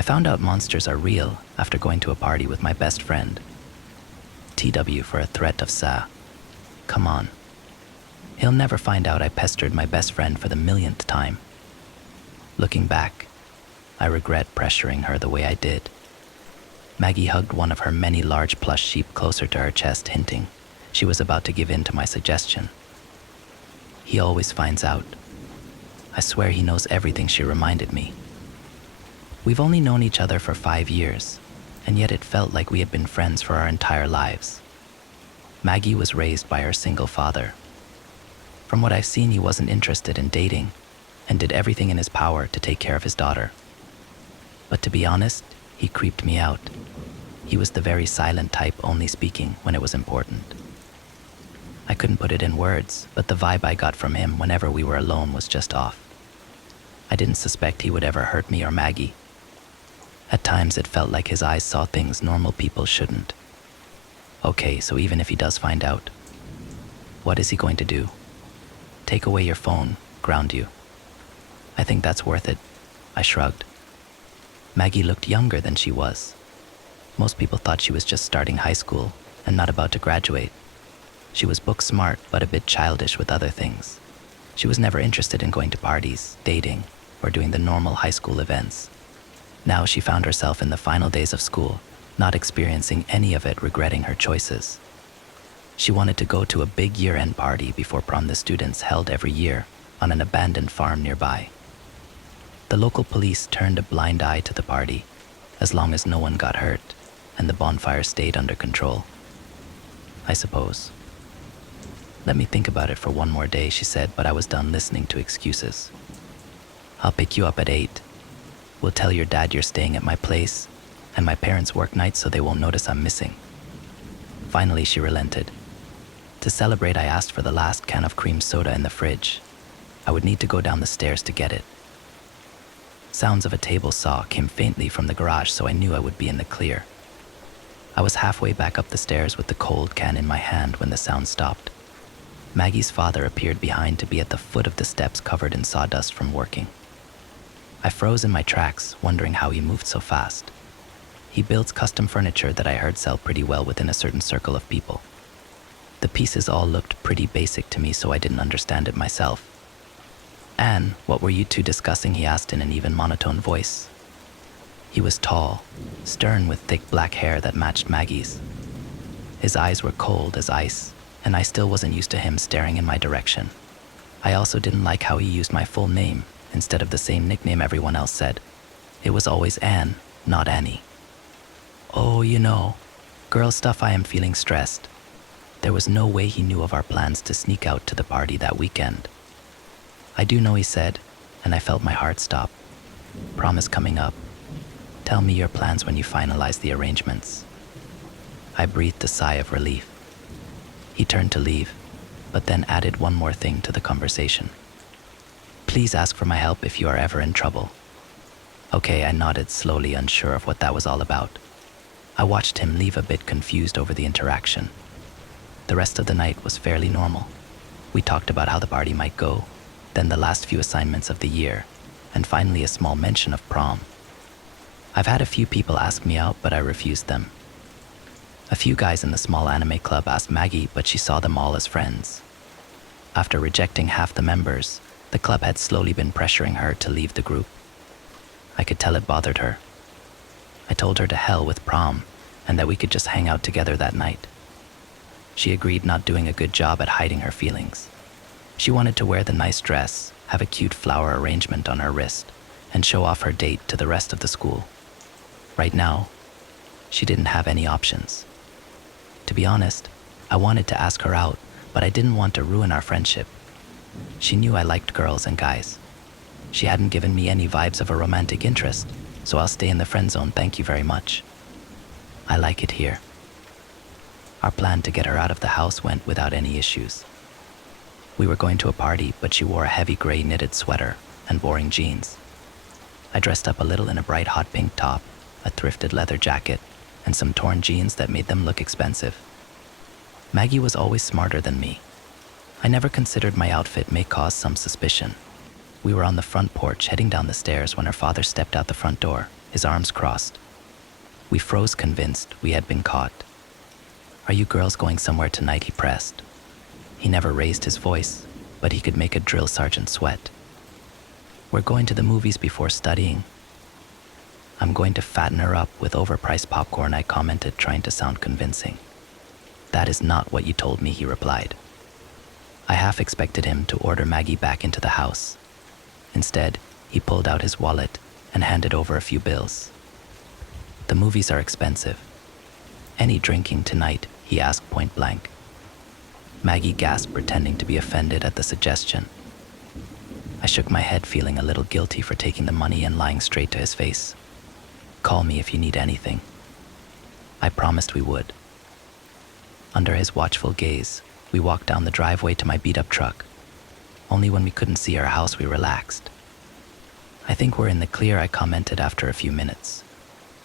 I found out monsters are real after going to a party with my best friend. TW for a threat of Sa. Come on. He'll never find out I pestered my best friend for the millionth time. Looking back, I regret pressuring her the way I did. Maggie hugged one of her many large plush sheep closer to her chest, hinting she was about to give in to my suggestion. He always finds out. I swear he knows everything, she reminded me. We've only known each other for 5 years, and yet it felt like we had been friends for our entire lives. Maggie was raised by her single father. From what I've seen, he wasn't interested in dating and did everything in his power to take care of his daughter. But to be honest, he creeped me out. He was the very silent type, only speaking when it was important. I couldn't put it in words, but the vibe I got from him whenever we were alone was just off. I didn't suspect he would ever hurt me or Maggie. At times it felt like his eyes saw things normal people shouldn't. Okay, so even if he does find out, what is he going to do? Take away your phone, ground you. I think that's worth it, I shrugged. Maggie looked younger than she was. Most people thought she was just starting high school and not about to graduate. She was book smart, but a bit childish with other things. She was never interested in going to parties, dating, or doing the normal high school events. Now she found herself in the final days of school, not experiencing any of it, regretting her choices. She wanted to go to a big year-end party before prom the students held every year on an abandoned farm nearby. The local police turned a blind eye to the party, as long as no one got hurt and the bonfire stayed under control. I suppose. Let me think about it for one more day, she said, but I was done listening to excuses. I'll pick you up at 8. We'll tell your dad you're staying at my place, and my parents work nights so they won't notice I'm missing. Finally, she relented. To celebrate, I asked for the last can of cream soda in the fridge. I would need to go down the stairs to get it. Sounds of a table saw came faintly from the garage, so I knew I would be in the clear. I was halfway back up the stairs with the cold can in my hand when the sound stopped. Maggie's father appeared behind to be at the foot of the steps covered in sawdust from working. I froze in my tracks, wondering how he moved so fast. He builds custom furniture that I heard sell pretty well within a certain circle of people. The pieces all looked pretty basic to me, so I didn't understand it myself. Anne, what were you two discussing? He asked in an even monotone voice. He was tall, stern with thick black hair that matched Maggie's. His eyes were cold as ice, and I still wasn't used to him staring in my direction. I also didn't like how he used my full name instead of the same nickname everyone else said. It was always Anne, not Annie. Oh, you know, girl stuff. I am feeling stressed. There was no way he knew of our plans to sneak out to the party that weekend. I do know, he said, and I felt my heart stop. Prom is coming up. Tell me your plans when you finalize the arrangements. I breathed a sigh of relief. He turned to leave, but then added one more thing to the conversation. Please ask for my help if you are ever in trouble. Okay, I nodded slowly, unsure of what that was all about. I watched him leave, a bit confused over the interaction. The rest of the night was fairly normal. We talked about how the party might go, then the last few assignments of the year, and finally a small mention of prom. I've had a few people ask me out, but I refused them. A few guys in the small anime club asked Maggie, but she saw them all as friends. After rejecting half the members, the club had slowly been pressuring her to leave the group. I could tell it bothered her. I told her to hell with prom, and that we could just hang out together that night. She agreed, not doing a good job at hiding her feelings. She wanted to wear the nice dress, have a cute flower arrangement on her wrist, and show off her date to the rest of the school. Right now, she didn't have any options. To be honest, I wanted to ask her out, but I didn't want to ruin our friendship. She knew I liked girls and guys. She hadn't given me any vibes of a romantic interest, so I'll stay in the friend zone, thank you very much. I like it here. Our plan to get her out of the house went without any issues. We were going to a party, but she wore a heavy gray knitted sweater and boring jeans. I dressed up a little in a bright hot pink top, a thrifted leather jacket, and some torn jeans that made them look expensive. Maggie was always smarter than me. I never considered my outfit may cause some suspicion. We were on the front porch heading down the stairs when her father stepped out the front door, his arms crossed. We froze, convinced we had been caught. "Are you girls going somewhere tonight?" he pressed. He never raised his voice, but he could make a drill sergeant sweat. "We're going to the movies before studying." "I'm going to fatten her up with overpriced popcorn," I commented, trying to sound convincing. "That is not what you told me," he replied. I half expected him to order Maggie back into the house. Instead, he pulled out his wallet and handed over a few bills. "The movies are expensive. Any drinking tonight?" he asked point blank. Maggie gasped, pretending to be offended at the suggestion. I shook my head, feeling a little guilty for taking the money and lying straight to his face. "Call me if you need anything." I promised we would. Under his watchful gaze, we walked down the driveway to my beat-up truck. Only when we couldn't see our house, we relaxed. "I think we're in the clear," I commented after a few minutes.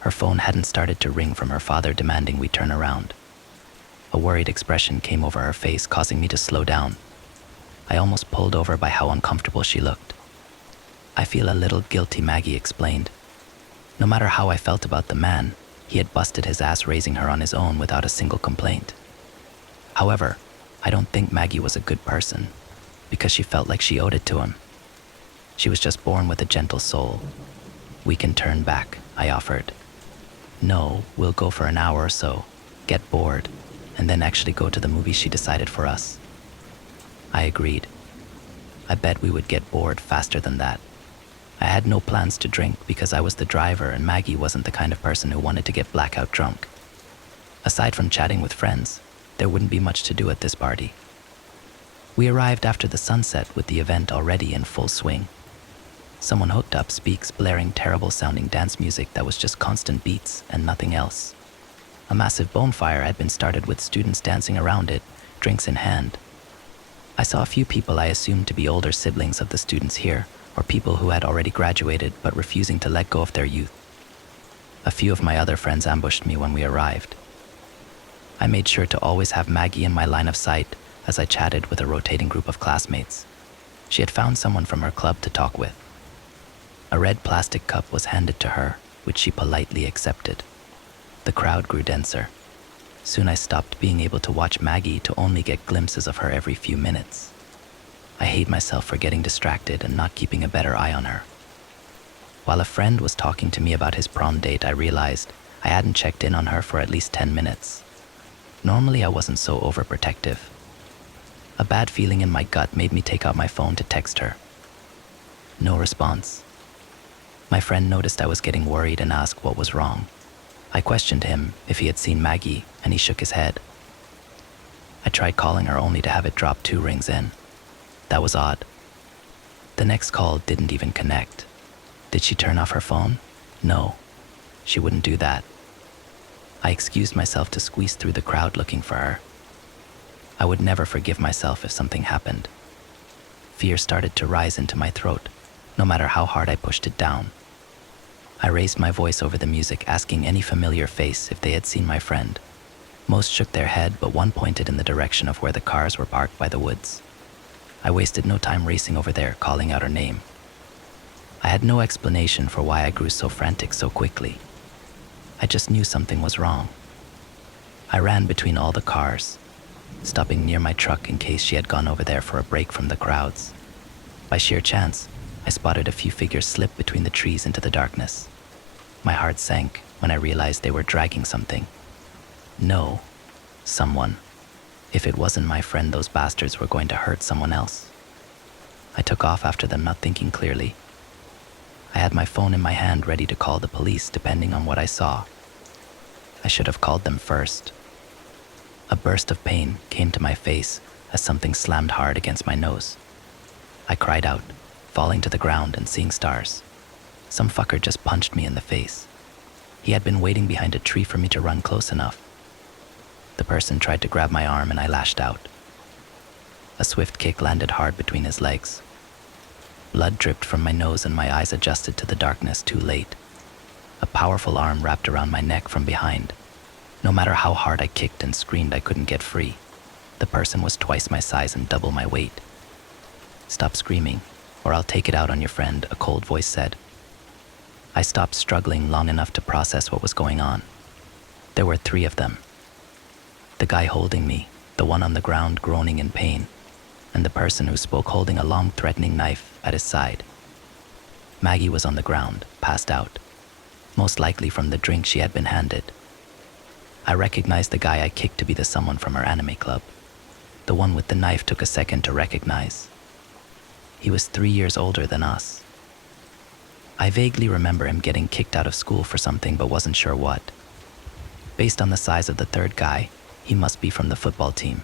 Her phone hadn't started to ring from her father demanding we turn around. A worried expression came over her face, causing me to slow down. I almost pulled over by how uncomfortable she looked. "I feel a little guilty," Maggie explained. No matter how I felt about the man, he had busted his ass raising her on his own without a single complaint. However, I don't think Maggie was a good person, because she felt like she owed it to him. She was just born with a gentle soul. "We can turn back," I offered. "No, we'll go for an hour or so, get bored, and then actually go to the movie," she decided for us. I agreed. I bet we would get bored faster than that. I had no plans to drink because I was the driver and Maggie wasn't the kind of person who wanted to get blackout drunk. Aside from chatting with friends, there wouldn't be much to do at this party. We arrived after the sunset with the event already in full swing. Someone hooked up speaks, blaring terrible-sounding dance music that was just constant beats and nothing else. A massive bonfire had been started with students dancing around it, drinks in hand. I saw a few people I assumed to be older siblings of the students here, or people who had already graduated but refusing to let go of their youth. A few of my other friends ambushed me when we arrived. I made sure to always have Maggie in my line of sight as I chatted with a rotating group of classmates. She had found someone from her club to talk with. A red plastic cup was handed to her, which she politely accepted. The crowd grew denser. Soon I stopped being able to watch Maggie to only get glimpses of her every few minutes. I hate myself for getting distracted and not keeping a better eye on her. While a friend was talking to me about his prom date, I realized I hadn't checked in on her for at least 10 minutes. Normally I wasn't so overprotective. A bad feeling in my gut made me take out my phone to text her. No response. My friend noticed I was getting worried and asked what was wrong. I questioned him if he had seen Maggie, and he shook his head. I tried calling her only to have it drop 2 rings in. That was odd. The next call didn't even connect. Did she turn off her phone? No, she wouldn't do that. I excused myself to squeeze through the crowd looking for her. I would never forgive myself if something happened. Fear started to rise into my throat, no matter how hard I pushed it down. I raised my voice over the music, asking any familiar face if they had seen my friend. Most shook their head, but one pointed in the direction of where the cars were parked by the woods. I wasted no time racing over there, calling out her name. I had no explanation for why I grew so frantic so quickly. I just knew something was wrong. I ran between all the cars, stopping near my truck in case she had gone over there for a break from the crowds. By sheer chance, I spotted a few figures slip between the trees into the darkness. My heart sank when I realized they were dragging something. No, someone. If it wasn't my friend, those bastards were going to hurt someone else. I took off after them, not thinking clearly. I had my phone in my hand, ready to call the police depending on what I saw. I should have called them first. A burst of pain came to my face as something slammed hard against my nose. I cried out, falling to the ground and seeing stars. Some fucker just punched me in the face. He had been waiting behind a tree for me to run close enough. The person tried to grab my arm and I lashed out. A swift kick landed hard between his legs. Blood dripped from my nose and my eyes adjusted to the darkness too late. A powerful arm wrapped around my neck from behind. No matter how hard I kicked and screamed, I couldn't get free. The person was twice my size and double my weight. "Stop screaming, or I'll take it out on your friend," a cold voice said. I stopped struggling long enough to process what was going on. There were 3 of them. The guy holding me, the one on the ground groaning in pain, and the person who spoke holding a long threatening knife at his side. Maggie was on the ground, passed out, most likely from the drink she had been handed. I recognized the guy I kicked to be the someone from our anime club. The one with the knife took a second to recognize. He was 3 years older than us. I vaguely remember him getting kicked out of school for something but wasn't sure what. Based on the size of the 3rd guy, he must be from the football team.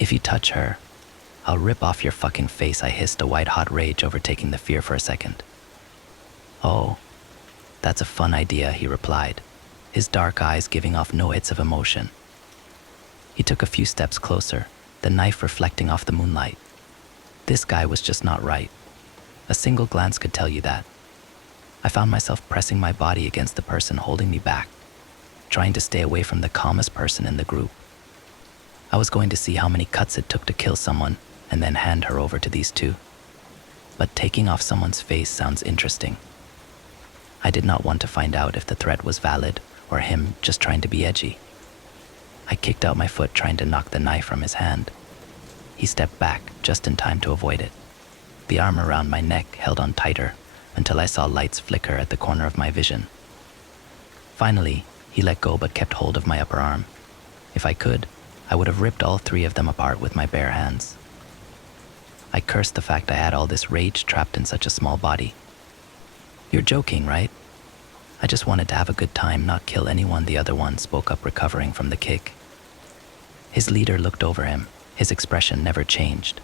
If you touch her, I'll rip off your fucking face, I hissed, a white-hot rage overtaking the fear for a second. Oh, that's a fun idea, he replied, his dark eyes giving off no hits of emotion. He took a few steps closer, the knife reflecting off the moonlight. This guy was just not right. A single glance could tell you that. I found myself pressing my body against the person holding me back, trying to stay away from the calmest person in the group. I was going to see how many cuts it took to kill someone and then hand her over to these 2. But taking off someone's face sounds interesting. I did not want to find out if the threat was valid or him just trying to be edgy. I kicked out my foot trying to knock the knife from his hand. He stepped back just in time to avoid it. The arm around my neck held on tighter until I saw lights flicker at the corner of my vision. Finally, he let go but kept hold of my upper arm. If I could, I would have ripped all 3 of them apart with my bare hands. I cursed the fact I had all this rage trapped in such a small body. You're joking, right? I just wanted to have a good time, not kill anyone, the other one spoke up, recovering from the kick. His leader looked over him, his expression never changed.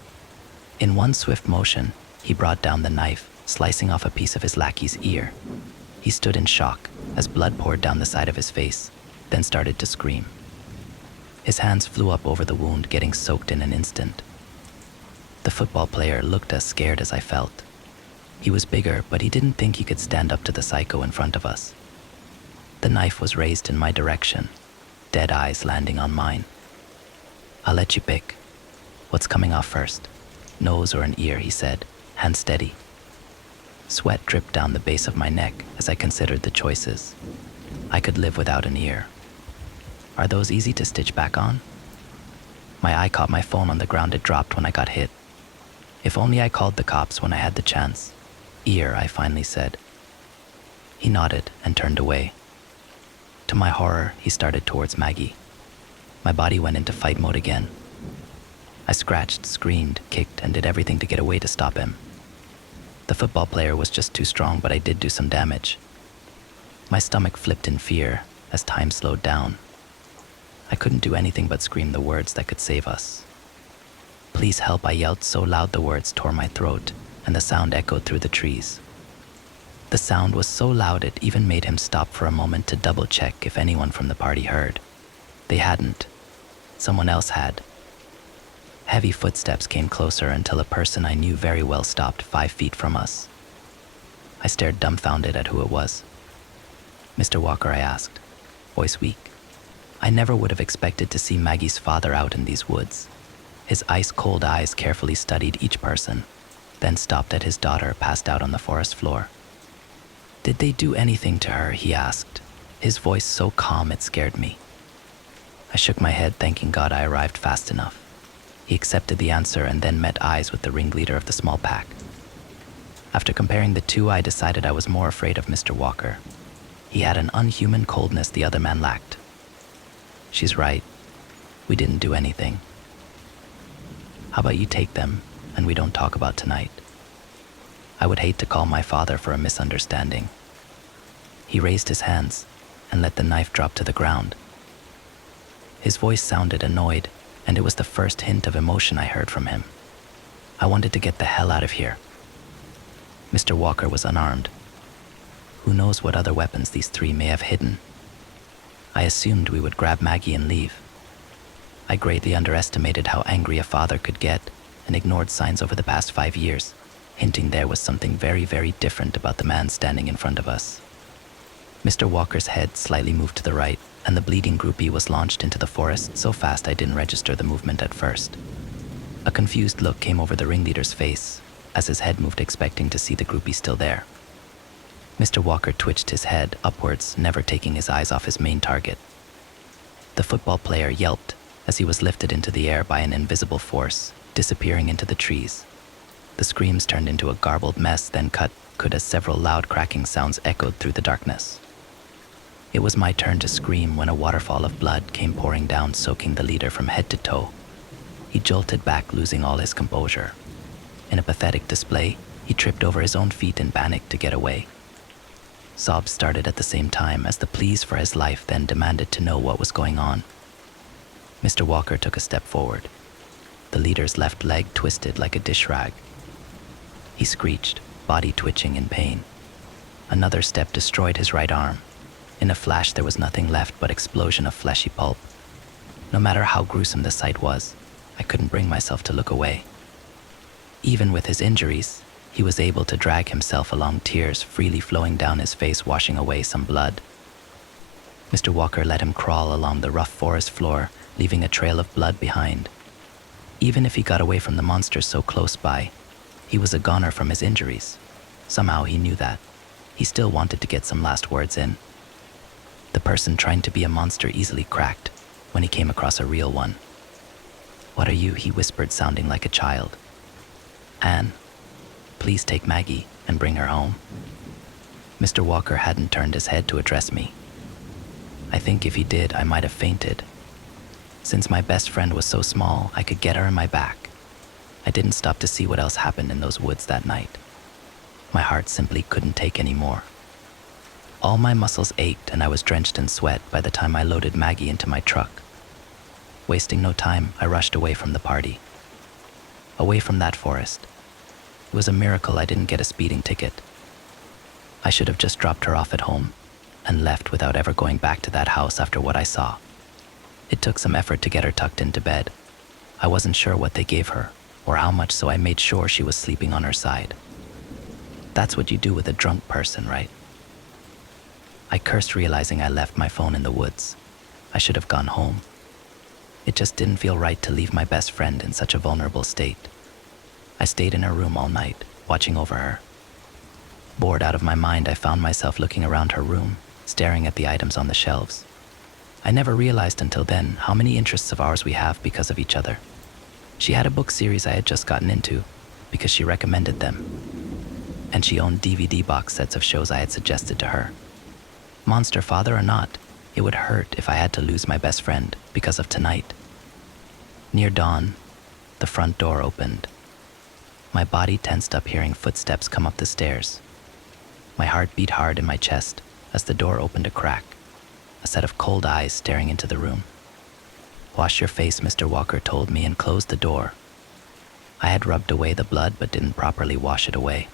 In one swift motion, he brought down the knife, slicing off a piece of his lackey's ear. He stood in shock as blood poured down the side of his face, then started to scream. His hands flew up over the wound, getting soaked in an instant. The football player looked as scared as I felt. He was bigger, but he didn't think he could stand up to the psycho in front of us. The knife was raised in my direction, dead eyes landing on mine. I'll let you pick. What's coming off first? Nose or an ear, he said, hand steady. Sweat dripped down the base of my neck as I considered the choices. I could live without an ear. Are those easy to stitch back on? My eye caught my phone on the ground. It dropped when I got hit. If only I called the cops when I had the chance. Ear, I finally said. He nodded and turned away. To my horror, he started towards Maggie. My body went into fight mode again. I scratched, screamed, kicked, and did everything to get away to stop him. The football player was just too strong, but I did do some damage. My stomach flipped in fear as time slowed down. I couldn't do anything but scream the words that could save us. Please help, I yelled so loud the words tore my throat, and the sound echoed through the trees. The sound was so loud it even made him stop for a moment to double-check if anyone from the party heard. They hadn't. Someone else had. Heavy footsteps came closer until a person I knew very well stopped 5 feet from us. I stared dumbfounded at who it was. Mr. Walker, I asked, voice weak. I never would have expected to see Maggie's father out in these woods. His ice-cold eyes carefully studied each person, then stopped at his daughter passed out on the forest floor. Did they do anything to her, he asked, his voice so calm it scared me. I shook my head, thanking God I arrived fast enough. He accepted the answer and then met eyes with the ringleader of the small pack. After comparing the 2, I decided I was more afraid of Mr. Walker. He had an unhuman coldness the other man lacked. She's right. We didn't do anything. How about you take them and we don't talk about tonight? I would hate to call my father for a misunderstanding. He raised his hands and let the knife drop to the ground. His voice sounded annoyed, and it was the first hint of emotion I heard from him. I wanted to get the hell out of here. Mr. Walker was unarmed. Who knows what other weapons these 3 may have hidden? I assumed we would grab Maggie and leave. I greatly underestimated how angry a father could get and ignored signs over the past 5 years, hinting there was something very, very different about the man standing in front of us. Mr. Walker's head slightly moved to the right, and the bleeding groupie was launched into the forest so fast I didn't register the movement at first. A confused look came over the ringleader's face as his head moved, expecting to see the groupie still there. Mr. Walker twitched his head upwards, never taking his eyes off his main target. The football player yelped as he was lifted into the air by an invisible force, disappearing into the trees. The screams turned into a garbled mess, then cut as several loud cracking sounds echoed through the darkness. It was my turn to scream when a waterfall of blood came pouring down, soaking the leader from head to toe. He jolted back, losing all his composure. In a pathetic display, he tripped over his own feet in panic to get away. Sobs started at the same time as the pleas for his life then demanded to know what was going on. Mr. Walker took a step forward. The leader's left leg twisted like a dish rag. He screeched, body twitching in pain. Another step destroyed his right arm. In a flash, there was nothing left but explosion of fleshy pulp. No matter how gruesome the sight was, I couldn't bring myself to look away. Even with his injuries, he was able to drag himself along, tears freely flowing down his face, washing away some blood. Mr. Walker let him crawl along the rough forest floor, leaving a trail of blood behind. Even if he got away from the monsters so close by, he was a goner from his injuries. Somehow he knew that. He still wanted to get some last words in. The person trying to be a monster easily cracked when he came across a real one. "What are you?" he whispered, sounding like a child. "Anne, please take Maggie and bring her home." Mr. Walker hadn't turned his head to address me. I think if he did, I might have fainted. Since my best friend was so small, I could get her in my back. I didn't stop to see what else happened in those woods that night. My heart simply couldn't take any more. All my muscles ached and I was drenched in sweat by the time I loaded Maggie into my truck. Wasting no time, I rushed away from the party. Away from that forest. It was a miracle I didn't get a speeding ticket. I should have just dropped her off at home and left without ever going back to that house after what I saw. It took some effort to get her tucked into bed. I wasn't sure what they gave her or how much, so I made sure she was sleeping on her side. That's what you do with a drunk person, right? I cursed, realizing I left my phone in the woods. I should have gone home. It just didn't feel right to leave my best friend in such a vulnerable state. I stayed in her room all night, watching over her. Bored out of my mind, I found myself looking around her room, staring at the items on the shelves. I never realized until then how many interests of ours we have because of each other. She had a book series I had just gotten into because she recommended them, and she owned DVD box sets of shows I had suggested to her. Monster father or not, it would hurt if I had to lose my best friend because of tonight. Near dawn, the front door opened. My body tensed up, hearing footsteps come up the stairs. My heart beat hard in my chest as the door opened a crack, a set of cold eyes staring into the room. "Wash your face," Mr. Walker told me, and closed the door. I had rubbed away the blood but didn't properly wash it away.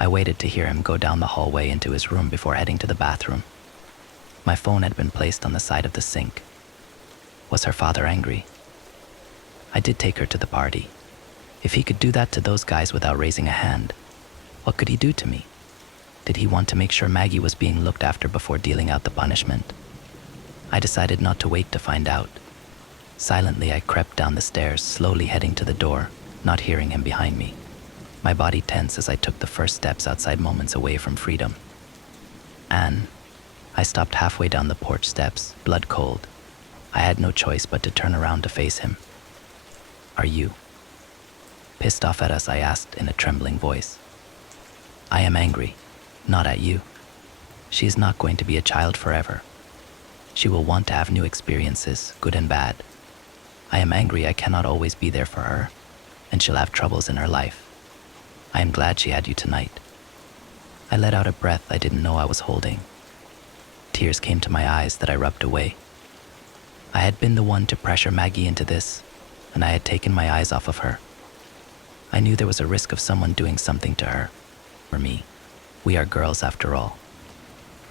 I waited to hear him go down the hallway into his room before heading to the bathroom. My phone had been placed on the side of the sink. Was her father angry? I did take her to the party. If he could do that to those guys without raising a hand, what could he do to me? Did he want to make sure Maggie was being looked after before dealing out the punishment? I decided not to wait to find out. Silently, I crept down the stairs, slowly heading to the door, not hearing him behind me. My body tense as I took the first steps outside, moments away from freedom. "Anne." I stopped halfway down the porch steps, blood cold. I had no choice but to turn around to face him. "Are you pissed off at us?" I asked in a trembling voice. "I am angry, not at you. She is not going to be a child forever. She will want to have new experiences, good and bad. I am angry I cannot always be there for her, and she'll have troubles in her life. I am glad she had you tonight." I let out a breath I didn't know I was holding. Tears came to my eyes that I rubbed away. I had been the one to pressure Maggie into this, and I had taken my eyes off of her. I knew there was a risk of someone doing something to her, or me. We are girls after all.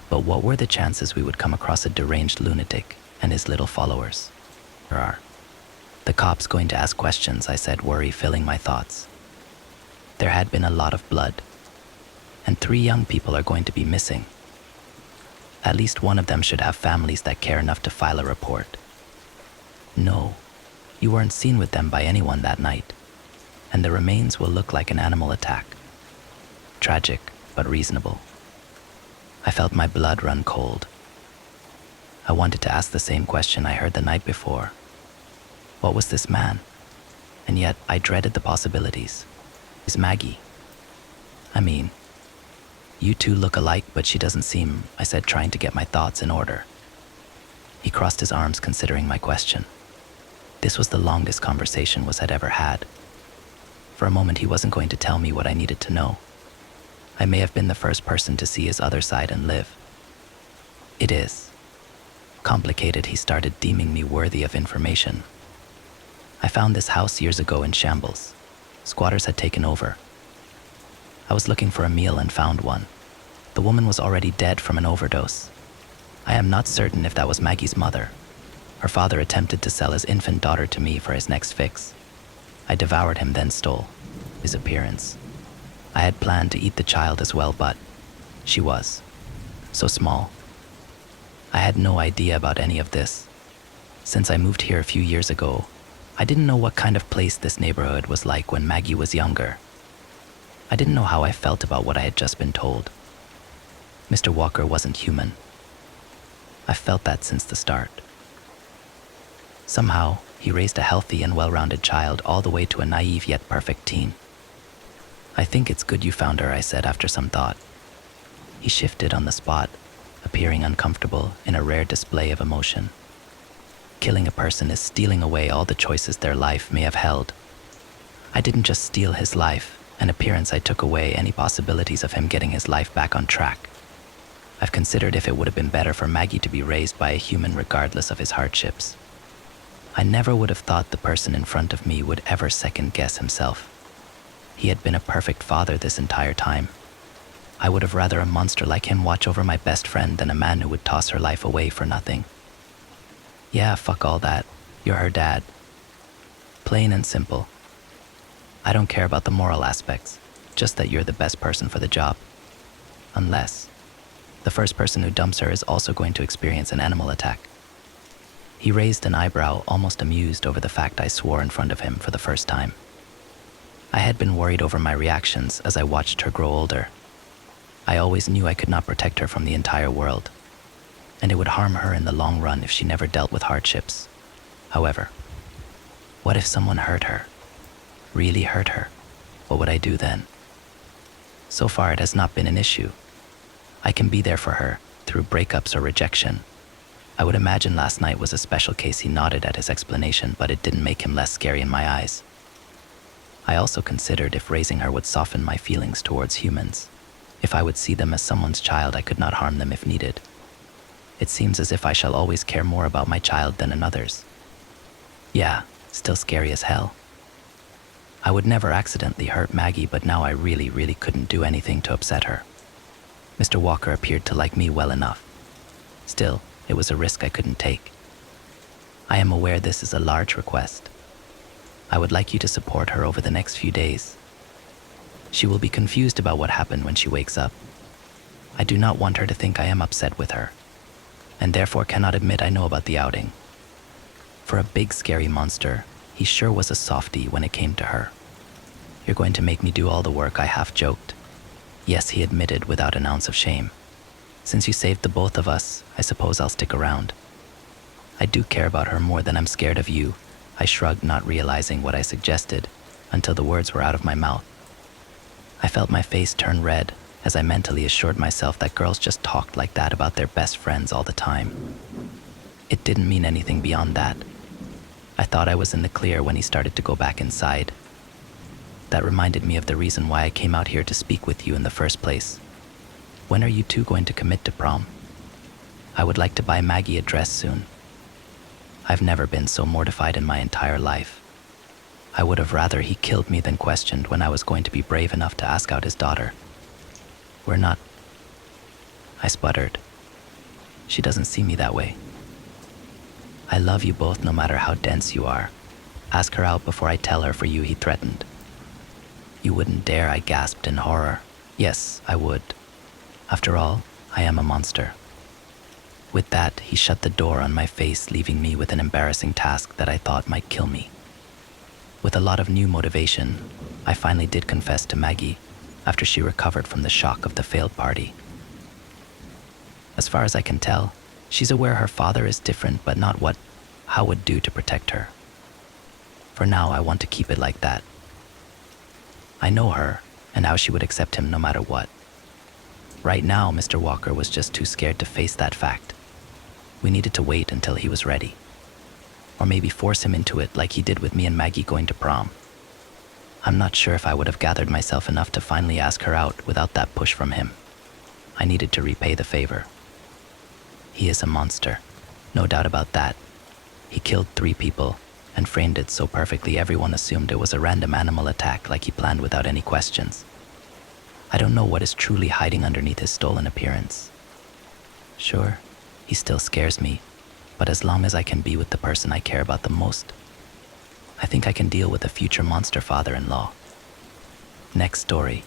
But what were the chances we would come across a deranged lunatic and his little followers? There are. "The cop's going to ask questions," I said, worry filling my thoughts. There had been a lot of blood, and 3 young people are going to be missing. At least one of them should have families that care enough to file a report. "No, you weren't seen with them by anyone that night, and the remains will look like an animal attack. Tragic, but reasonable." I felt my blood run cold. I wanted to ask the same question I heard the night before. What was this man? And yet I dreaded the possibilities. Is Maggie? I mean, you two look alike, but she doesn't seem, I said, trying to get my thoughts in order. He crossed his arms, considering my question. This was the longest conversation was had ever had. For a moment, he wasn't going to tell me what I needed to know. I may have been the first person to see his other side and live. It is complicated. He started, deeming me worthy of information. I found this house years ago in shambles. Squatters had taken over. I was looking for a meal and found one. The woman was already dead from an overdose. I am not certain if that was Maggie's mother. Her father attempted to sell his infant daughter to me for his next fix. I devoured him, then stole his appearance. I had planned to eat the child as well, but she was so small. I had no idea about any of this. Since I moved here a few years ago, I didn't know what kind of place this neighborhood was like when Maggie was younger. I didn't know how I felt about what I had just been told. Mr. Walker wasn't human. I felt that since the start. Somehow, he raised a healthy and well-rounded child all the way to a naive yet perfect teen. I think it's good you found her, I said after some thought. He shifted on the spot, appearing uncomfortable in a rare display of emotion. Killing a person is stealing away all the choices their life may have held. I didn't just steal his life, an appearance. I took away any possibilities of him getting his life back on track. I've considered if it would have been better for Maggie to be raised by a human regardless of his hardships. I never would have thought the person in front of me would ever second-guess himself. He had been a perfect father this entire time. I would have rather a monster like him watch over my best friend than a man who would toss her life away for nothing. Yeah, fuck all that. You're her dad. Plain and simple. I don't care about the moral aspects, just that you're the best person for the job. Unless the first person who dumps her is also going to experience an animal attack. He raised an eyebrow, almost amused over the fact I swore in front of him for the first time. I had been worried over my reactions as I watched her grow older. I always knew I could not protect her from the entire world, and it would harm her in the long run if she never dealt with hardships. However, what if someone hurt her? Really hurt her? What would I do then? So far, it has not been an issue. I can be there for her through breakups or rejection. I would imagine last night was a special case. He nodded at his explanation, but it didn't make him less scary in my eyes. I also considered if raising her would soften my feelings towards humans. If I would see them as someone's child, I could not harm them if needed. It seems as if I shall always care more about my child than another's. Yeah, still scary as hell. I would never accidentally hurt Maggie, but now I really couldn't do anything to upset her. Mr. Walker appeared to like me well enough. Still, it was a risk I couldn't take. I am aware this is a large request. I would like you to support her over the next few days. She will be confused about what happened when she wakes up. I do not want her to think I am upset with her, and therefore cannot admit I know about the outing. For a big scary monster, he sure was a softie when it came to her. You're going to make me do all the work, I half joked. Yes, he admitted without an ounce of shame. Since you saved the both of us, I suppose I'll stick around. I do care about her more than I'm scared of you. I shrugged, not realizing what I suggested, until the words were out of my mouth. I felt my face turn red as I mentally assured myself that girls just talked like that about their best friends all the time. It didn't mean anything beyond that. I thought I was in the clear when he started to go back inside. That reminded me of the reason why I came out here to speak with you in the first place. When are you two going to commit to prom? I would like to buy Maggie a dress soon. I've never been so mortified in my entire life. I would have rather he killed me than questioned when I was going to be brave enough to ask out his daughter. We're not... I sputtered. She doesn't see me that way. I love you both no matter how dense you are. Ask her out before I tell her for you, he threatened. You wouldn't dare, I gasped in horror. Yes, I would. After all, I am a monster. With that, he shut the door on my face, leaving me with an embarrassing task that I thought might kill me. With a lot of new motivation, I finally did confess to Maggie after she recovered from the shock of the failed party. As far as I can tell, she's aware her father is different, but not what How would do to protect her. For now, I want to keep it like that. I know her, and how she would accept him no matter what. Right now, Mr. Walker was just too scared to face that fact. We needed to wait until he was ready. Or maybe force him into it like he did with me and Maggie going to prom. I'm not sure if I would have gathered myself enough to finally ask her out without that push from him. I needed to repay the favor. He is a monster, no doubt about that. He killed 3 people and framed it so perfectly everyone assumed it was a random animal attack like he planned without any questions. I don't know what is truly hiding underneath his stolen appearance. Sure, he still scares me, but as long as I can be with the person I care about the most, I think I can deal with a future monster father-in-law. Next story.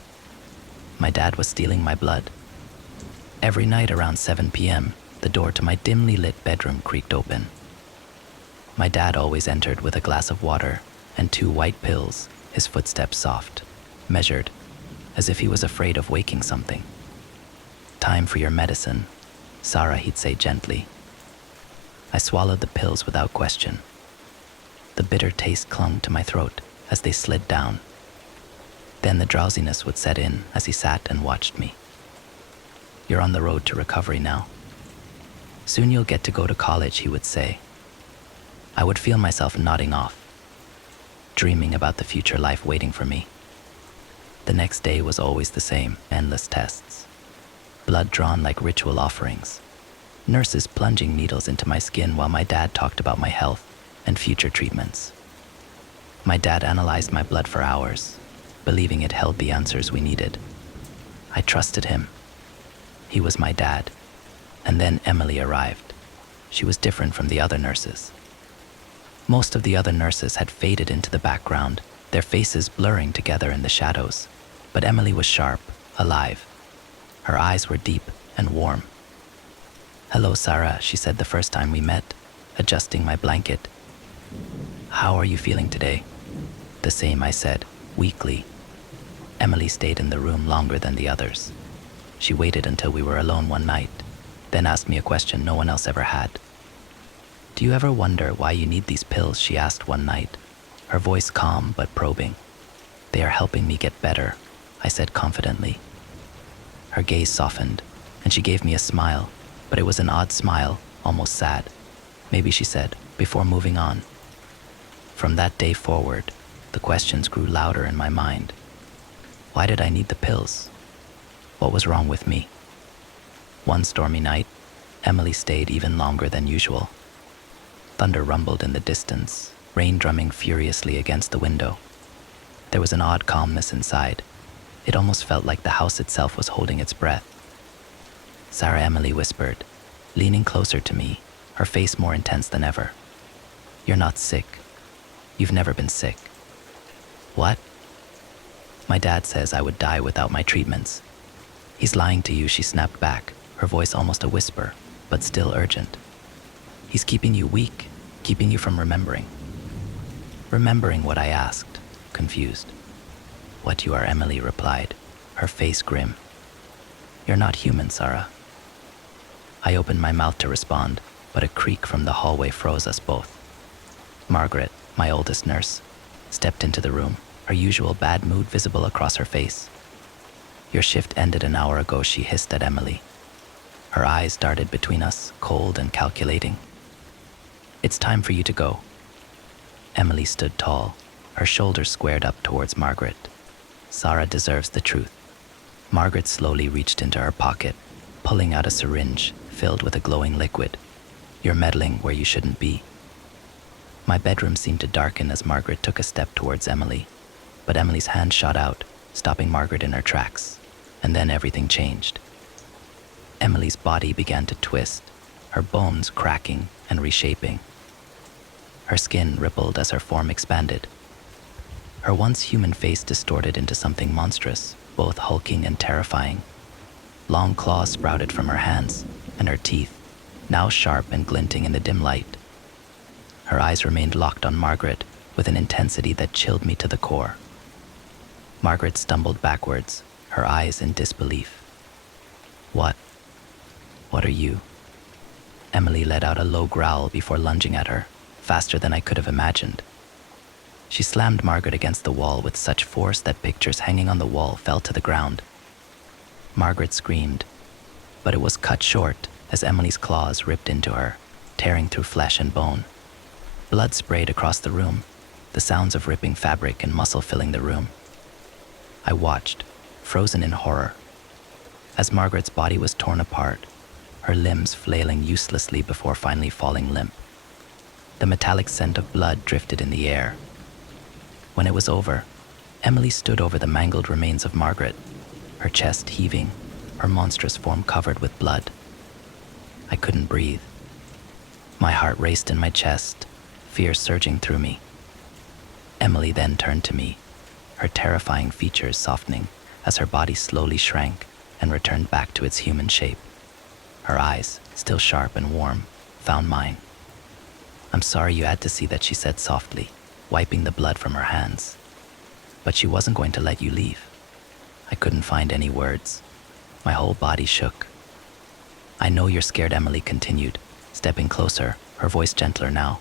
My dad was stealing my blood. Every night around 7 p.m., the door to my dimly lit bedroom creaked open. My dad always entered with a glass of water and 2 white pills, his footsteps soft, measured, as if he was afraid of waking something. Time for your medicine, Sarah, he'd say gently. I swallowed the pills without question. The bitter taste clung to my throat as they slid down. Then the drowsiness would set in as he sat and watched me. You're on the road to recovery now. Soon you'll get to go to college, he would say. I would feel myself nodding off, dreaming about the future life waiting for me. The next day was always the same, endless tests. Blood drawn like ritual offerings. Nurses plunging needles into my skin while my dad talked about my health and future treatments. My dad analyzed my blood for hours, believing it held the answers we needed. I trusted him. He was my dad. And then Emily arrived. She was different from the other nurses. Most of the other nurses had faded into the background, their faces blurring together in the shadows. But Emily was sharp, alive. Her eyes were deep and warm. Hello, Sarah, she said the first time we met, adjusting my blanket. How are you feeling today? The same, I said, weakly. Emily stayed in the room longer than the others. She waited until we were alone one night, then asked me a question no one else ever had. Do you ever wonder why you need these pills, she asked one night, her voice calm but probing. They are helping me get better, I said confidently. Her gaze softened, and she gave me a smile, but it was an odd smile, almost sad. Maybe, she said, before moving on. From that day forward, the questions grew louder in my mind. Why did I need the pills? What was wrong with me? One stormy night, Emily stayed even longer than usual. Thunder rumbled in the distance, rain drumming furiously against the window. There was an odd calmness inside. It almost felt like the house itself was holding its breath. Sarah, Emily whispered, leaning closer to me, her face more intense than ever. You're not sick. You've never been sick. What? My dad says I would die without my treatments. He's lying to you, she snapped back, her voice almost a whisper, but still urgent. He's keeping you weak, keeping you from remembering. Remembering what I asked, confused. What you are, Emily replied, her face grim. You're not human, Sarah. I opened my mouth to respond, but a creak from the hallway froze us both. Margaret, my oldest nurse, stepped into the room, her usual bad mood visible across her face. Your shift ended an hour ago, she hissed at Emily. Her eyes darted between us, cold and calculating. It's time for you to go. Emily stood tall, her shoulders squared up towards Margaret. Sarah deserves the truth. Margaret slowly reached into her pocket, pulling out a syringe filled with a glowing liquid. You're meddling where you shouldn't be. My bedroom seemed to darken as Margaret took a step towards Emily, but Emily's hand shot out, stopping Margaret in her tracks, and then everything changed. Emily's body began to twist, her bones cracking and reshaping. Her skin rippled as her form expanded. Her once human face distorted into something monstrous, both hulking and terrifying. Long claws sprouted from her hands, and her teeth, now sharp and glinting in the dim light. Her eyes remained locked on Margaret with an intensity that chilled me to the core. Margaret stumbled backwards, her eyes in disbelief. What What are you? Emily let out a low growl before lunging at her, faster than I could have imagined. She slammed Margaret against the wall with such force that pictures hanging on the wall fell to the ground. Margaret screamed, but it was cut short as Emily's claws ripped into her, tearing through flesh and bone. Blood sprayed across the room, the sounds of ripping fabric and muscle filling the room. I watched, frozen in horror, as Margaret's body was torn apart, her limbs flailing uselessly before finally falling limp. The metallic scent of blood drifted in the air. When it was over, Emily stood over the mangled remains of Margaret, her chest heaving, her monstrous form covered with blood. I couldn't breathe. My heart raced in my chest, fear surging through me. Emily then turned to me, her terrifying features softening as her body slowly shrank and returned back to its human shape. Her eyes, still sharp and warm, found mine. "I'm sorry you had to see that," she said softly, wiping the blood from her hands. "But she wasn't going to let you leave." I couldn't find any words. My whole body shook. "I know you're scared," Emily continued, stepping closer, her voice gentler now.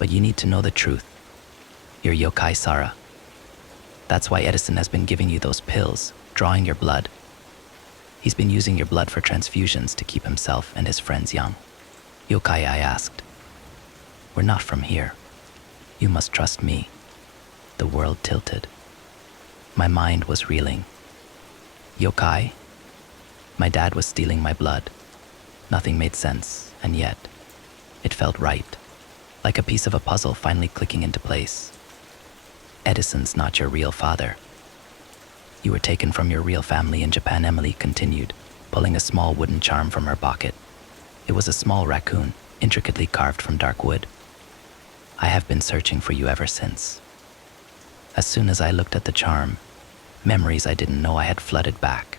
"But you need to know the truth. You're yokai Sarah. That's why Edison has been giving you those pills, drawing your blood. He's been using your blood for transfusions to keep himself and his friends young." "Yokai?" I asked. "We're not from here. You must trust me." The world tilted. My mind was reeling. Yokai? My dad was stealing my blood. Nothing made sense, and yet it felt right, like a piece of a puzzle finally clicking into place. "Edison's not your real father. You were taken from your real family in Japan," Emily continued, pulling a small wooden charm from her pocket. It was a small raccoon, intricately carved from dark wood. "I have been searching for you ever since." As soon as I looked at the charm, memories I didn't know I had flooded back.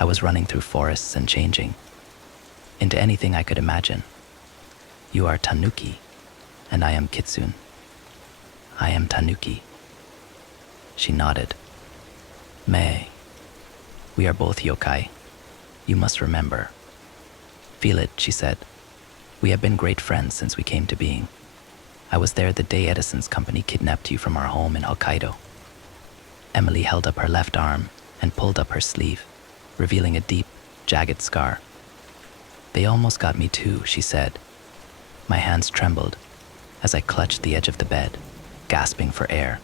I was running through forests and changing into anything I could imagine. "You are Tanuki, and I am Kitsune." "I am Tanuki." She nodded. "May. We are both yokai. You must remember." "Feel it," she said. "We have been great friends since we came to being. I was there the day Edison's company kidnapped you from our home in Hokkaido." Emily held up her left arm and pulled up her sleeve, revealing a deep, jagged scar. "They almost got me too," she said. My hands trembled as I clutched the edge of the bed, gasping for air.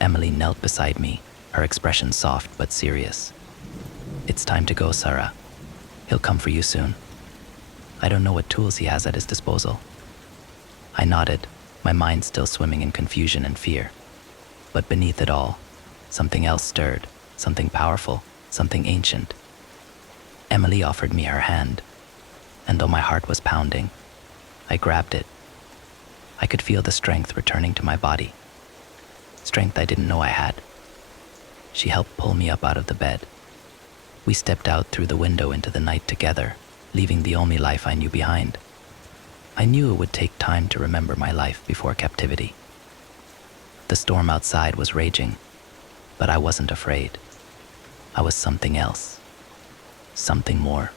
Emily knelt beside me, her expression soft but serious. "It's time to go, Sarah. He'll come for you soon. I don't know what tools he has at his disposal." I nodded, my mind still swimming in confusion and fear. But beneath it all, something else stirred, something powerful, something ancient. Emily offered me her hand, and though my heart was pounding, I grabbed it. I could feel the strength returning to my body, strength I didn't know I had. She helped pull me up out of the bed. We stepped out through the window into the night together, leaving the only life I knew behind. I knew it would take time to remember my life before captivity. The storm outside was raging, but I wasn't afraid. I was something else, something more.